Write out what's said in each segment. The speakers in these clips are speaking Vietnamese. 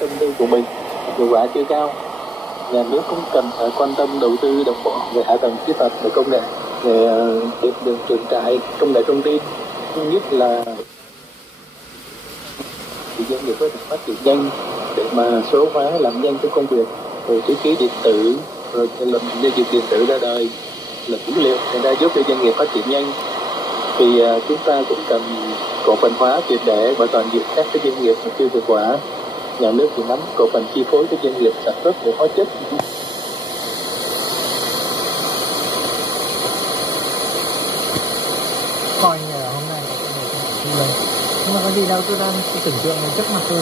cái tâm tư của mình, hiệu quả chưa cao. Nhà nước cũng cần phải quan tâm đầu tư đồng bộ về hạ tầng kỹ thuật, về công nghệ, về đường truyền tải, công nghệ thông tin, nhất là doanh nghiệp có thể phát triển nhanh để mà số hóa làm nhanh cái công việc, rồi chữ ký điện tử, rồi làm giao dịch điện tử ra đời, là dữ liệu người ta giúp cho doanh nghiệp phát triển nhanh. Thì chúng ta cũng cần cổ phần hóa triệt để và toàn diện các cái doanh nghiệp mà chưa hiệu quả. Nhà nước thì nắm cổ phần chi phối các doanh nghiệp sản xuất về hóa chất. Coi như là hôm nay có cái người không phải lên, nhưng mà có gì đâu, tôi đang tưởng tượng trước mặt tôi.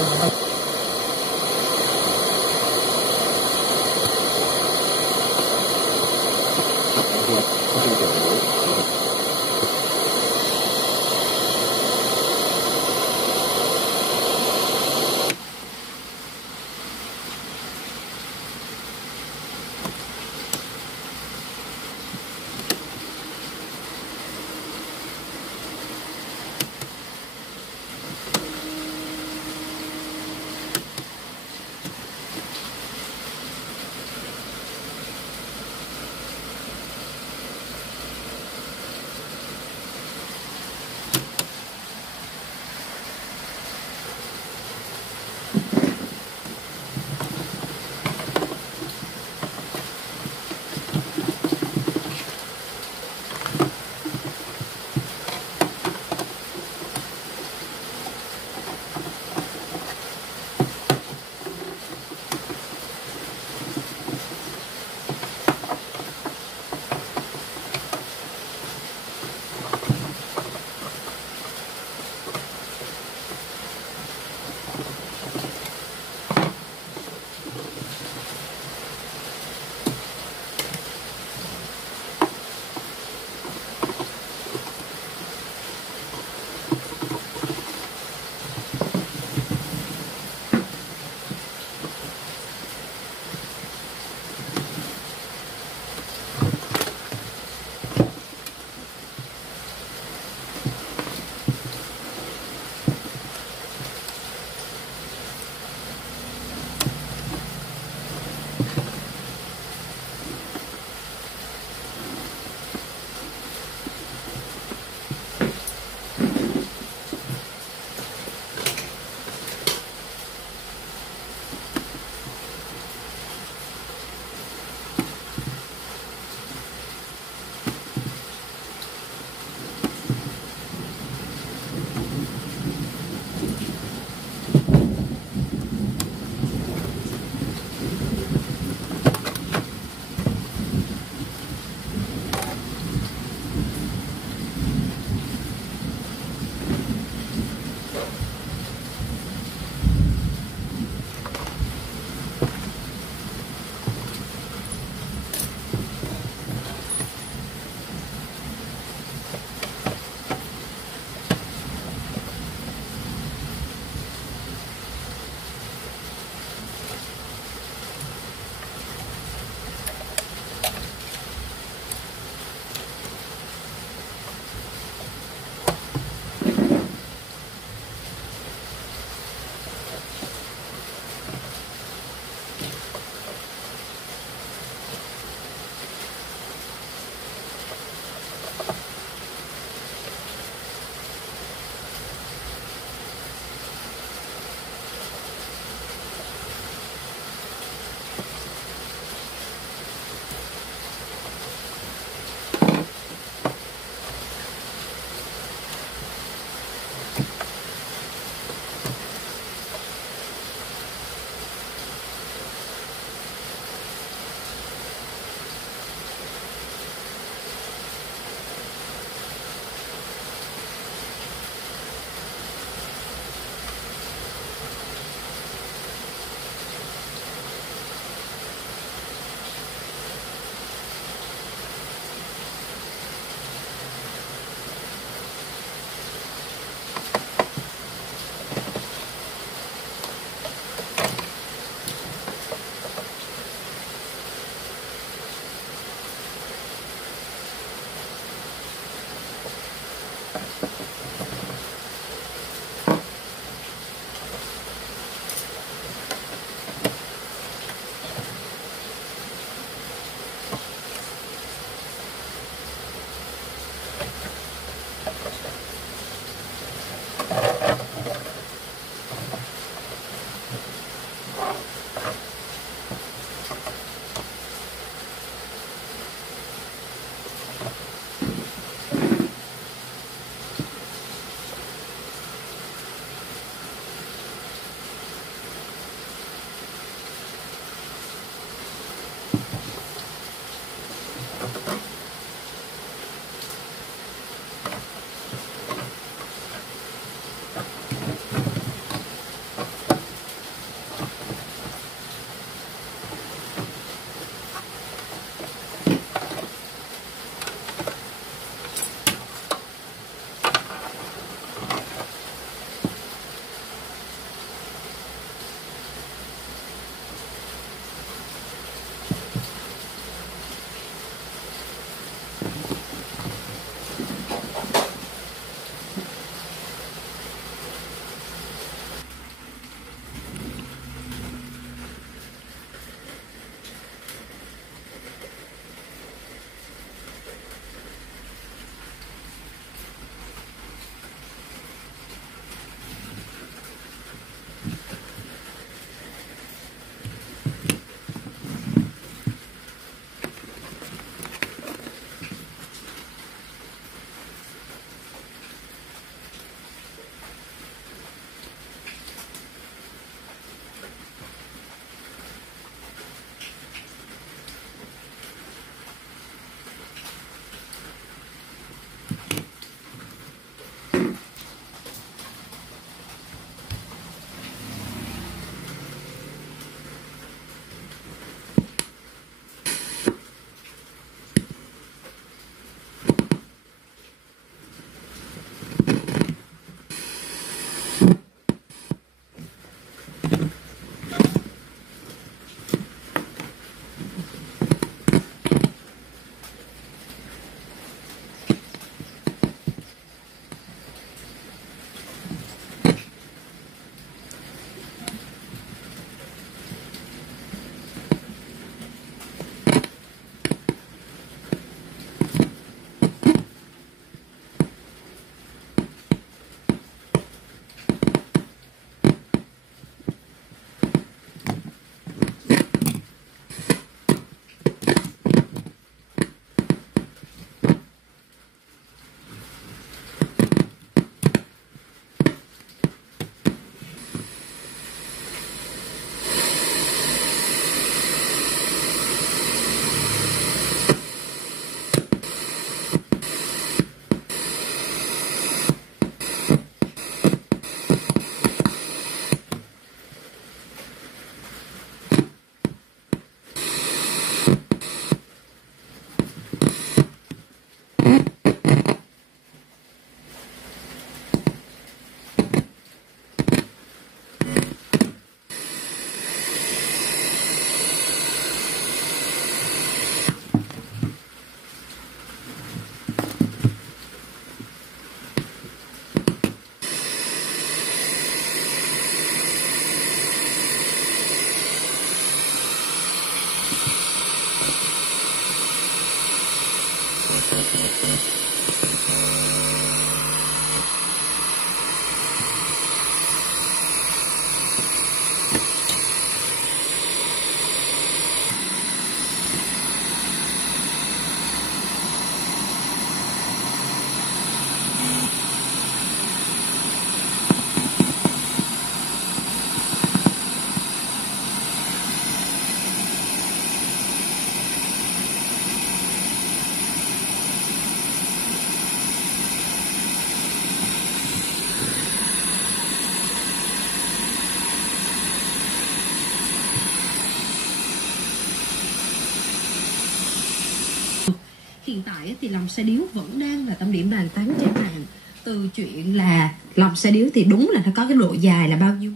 Hiện tại thì lòng xe điếu vẫn đang là tâm điểm bàn tán trên mạng. Từ chuyện là lòng xe điếu thì đúng là nó có cái độ dài là bao nhiêu,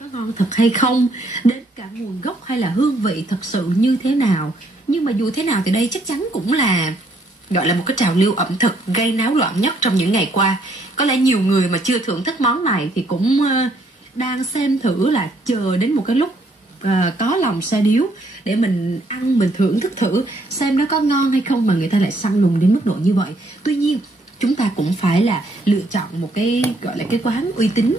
có ngon thật hay không, đến cả nguồn gốc hay là hương vị thật sự như thế nào. Nhưng mà dù thế nào thì đây chắc chắn cũng là gọi là một cái trào lưu ẩm thực gây náo loạn nhất trong những ngày qua. Có lẽ nhiều người mà chưa thưởng thức món này thì cũng đang xem thử là chờ đến một cái lúc có lòng xe điếu để mình ăn, mình thưởng thức thử xem nó có ngon hay không mà người ta lại săn lùng đến mức độ như vậy. Tuy nhiên chúng ta cũng phải là lựa chọn một cái gọi là cái quán uy tín,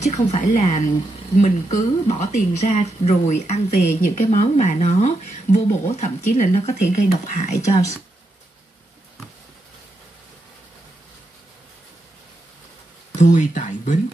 chứ không phải là mình cứ bỏ tiền ra rồi ăn về những cái món mà nó vô bổ, thậm chí là nó có thể gây độc hại cho. Tôi tại bến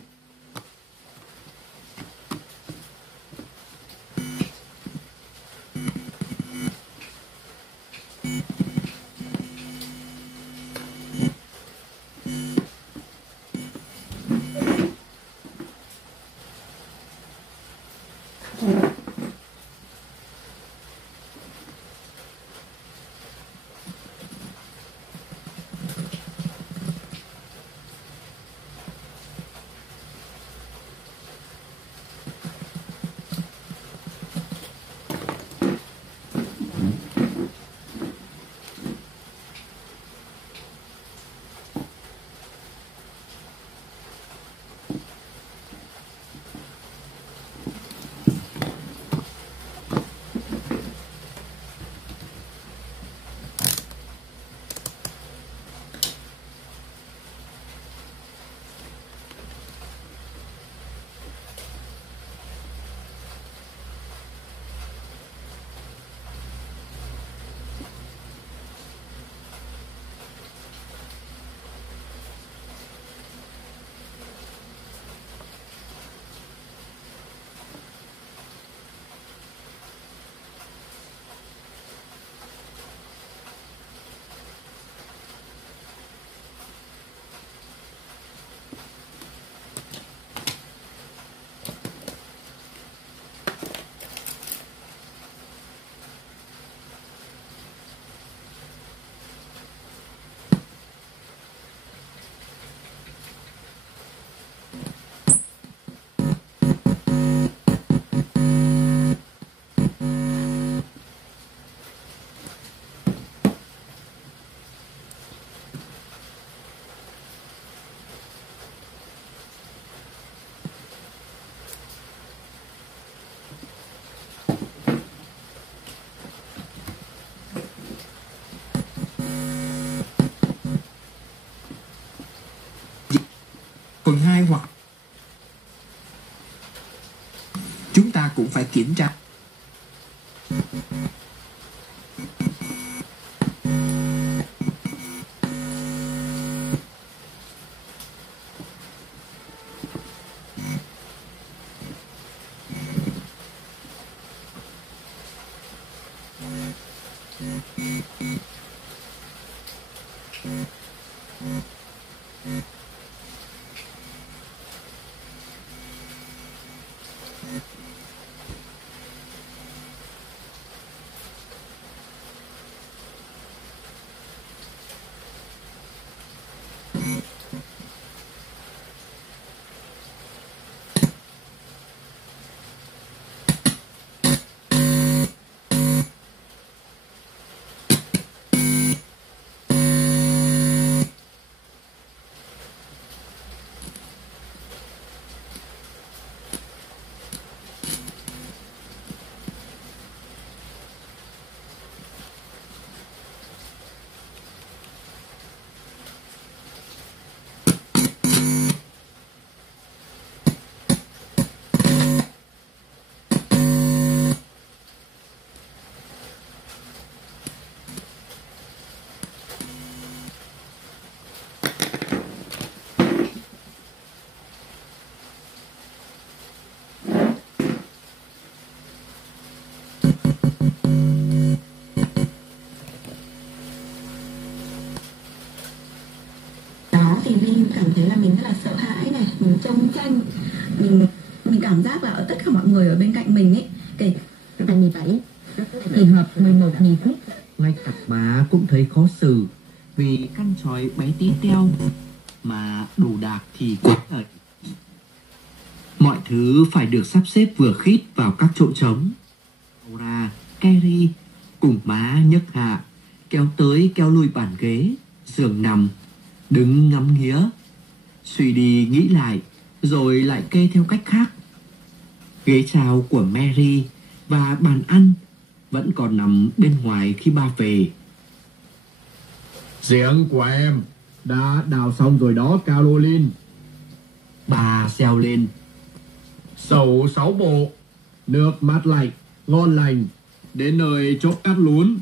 Phần 2 hoặc chúng ta cũng phải kiểm tra. Thì mình cảm thấy là mình rất là sợ hãi này, mình trông tranh, mình cảm giác là ở tất cả mọi người ở bên cạnh mình ấy, kể cả 17 kỳ họp 11 nghị quyết. Ngay cả bà cũng thấy khó xử vì căn tròi bé tí teo mà đồ đạc thì quá ẩn. Mọi thứ phải được sắp xếp vừa khít vào các chỗ trống. Laura, Kerry cùng má nhấc hạ, kéo tới kéo lui bàn ghế, giường nằm, đứng ngắm nghía, suy đi nghĩ lại, rồi lại kê theo cách khác. Ghế chào của Mary và bàn ăn vẫn còn nằm bên ngoài khi ba về. Giếng của em đã đào xong rồi đó Caroline. Bà reo lên. Sầu 6 bộ, nước mát lạnh, ngon lành, đến nơi chốt cắt lún.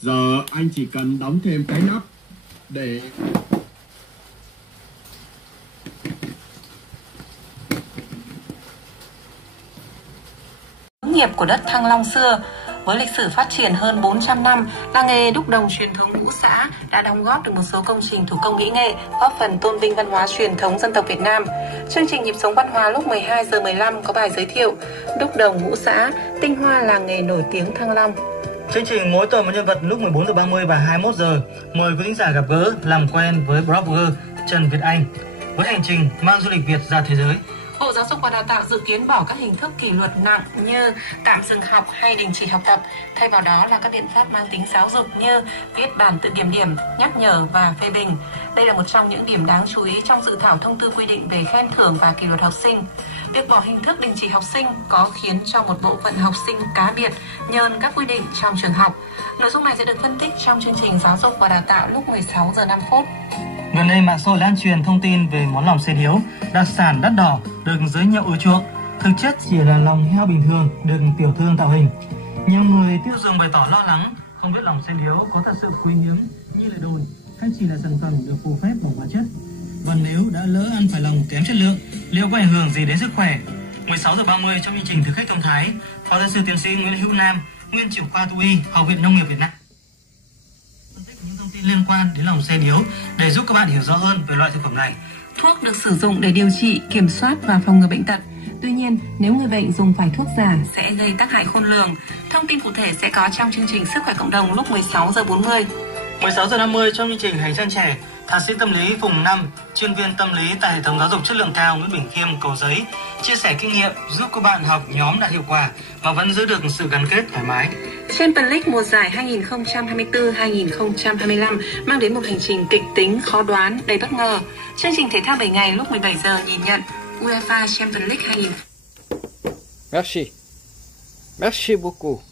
Giờ anh chỉ cần đóng thêm cái nắp để... Nghiệp của đất Thăng Long xưa, với lịch sử phát triển hơn 400 năm, làng nghề đúc đồng truyền thống Ngũ Xã đã đóng góp được một số công trình thủ công mỹ nghệ, góp phần tôn vinh văn hóa truyền thống dân tộc Việt Nam. Chương trình Nhịp sống văn hóa lúc 12:15 có bài giới thiệu đúc đồng Ngũ Xã, tinh hoa làng nghề nổi tiếng Thăng Long. Chương trình mỗi tuần một nhân vật lúc 14:30 và 21 giờ. Mời quý thính giả gặp gỡ, làm quen với blogger Trần Việt Anh với hành trình mang du lịch Việt ra thế giới. Bộ Giáo dục và Đào tạo dự kiến bỏ các hình thức kỷ luật nặng như tạm dừng học hay đình chỉ học tập, thay vào đó là các biện pháp mang tính giáo dục như viết bản tự kiểm điểm, nhắc nhở và phê bình. Đây là một trong những điểm đáng chú ý trong dự thảo thông tư quy định về khen thưởng và kỷ luật học sinh. Việc bỏ hình thức đình chỉ học sinh có khiến cho một bộ phận học sinh cá biệt nhờn các quy định trong trường học. Nội dung này sẽ được phân tích trong chương trình Giáo dục và Đào tạo lúc 16:05. Gần đây mạng xã hội lan truyền thông tin về món lòng xe điếu, đặc sản đắt đỏ được giới nhậu ưa chuộng. Thực chất chỉ là lòng heo bình thường được tiểu thương tạo hình. Nhiều người tiêu dùng bày tỏ lo lắng không biết lòng xe điếu có thật sự quý hiếm như lời đồn hay chỉ là sản phẩm được phù phép bằng hóa chất. Và nếu đã lỡ ăn phải lòng kém chất lượng, liệu có ảnh hưởng gì đến sức khỏe? 16:30 trong chương trình Thực khách thông thái, Phó giáo sư tiến sĩ Nguyễn Hữu Nam, nguyên trưởng khoa thú y Học viện Nông nghiệp Việt Nam phân tích những thông tin liên quan đến lòng xe điếu để giúp các bạn hiểu rõ hơn về loại thực phẩm này. Thuốc được sử dụng để điều trị, kiểm soát và phòng ngừa bệnh tật. Tuy nhiên, nếu người bệnh dùng phải thuốc giả sẽ gây tác hại khôn lường. Thông tin cụ thể sẽ có trong chương trình Sức khỏe cộng đồng lúc 16:40. 16:50 trong chương trình Hành trang trẻ, Thạc sĩ tâm lý Phùng Năm, chuyên viên tâm lý tại hệ thống giáo dục chất lượng cao Nguyễn Bình Khiêm, Cầu Giấy, chia sẻ kinh nghiệm giúp các bạn học nhóm đạt hiệu quả mà vẫn giữ được sự gắn kết thoải mái. Champions League mùa giải 2024-2025 mang đến một hành trình kịch tính, khó đoán, đầy bất ngờ. Chương trình thể thao 7 ngày lúc 17 giờ nhìn nhận UEFA Champions League 2000. Merci beaucoup.